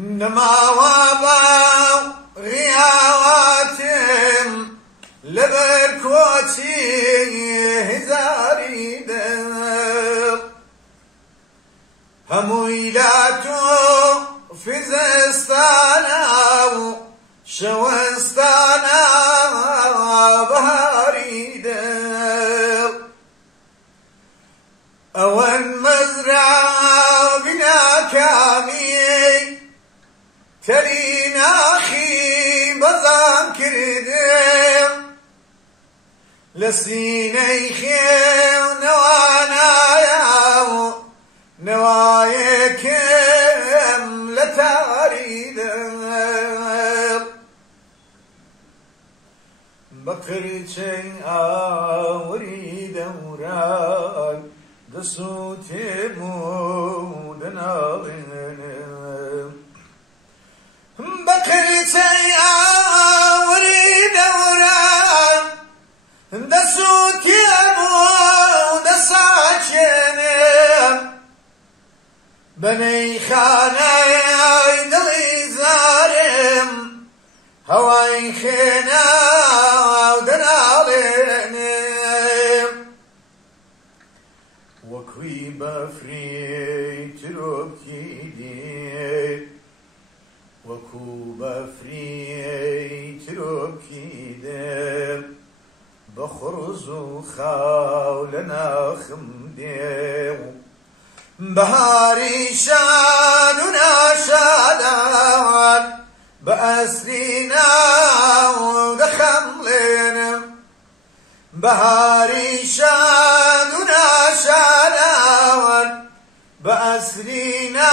نماوا غياواتم لبركوتي هزاري دل همويلاتو في زستانا شوستانا بهاري دل أول مزرعة بنا كامي ترينا أخي بضام كردم لسيني خيو نوانايا نوايكم لتاريدم بقرتي آوري دوران دسوتي مودنا غنم بقرتي آوري دوران دسوتي مودنا ساكنم بني خاناي دلي زارم هواي خينا ودنالنم وكوي بفري تروكي دي وكو بفري تروكي دي بخرز خاولنا خمدي بهاري شاننا شادان بأسرنا ودخملنا بهاري شاننا شادان بأسرنا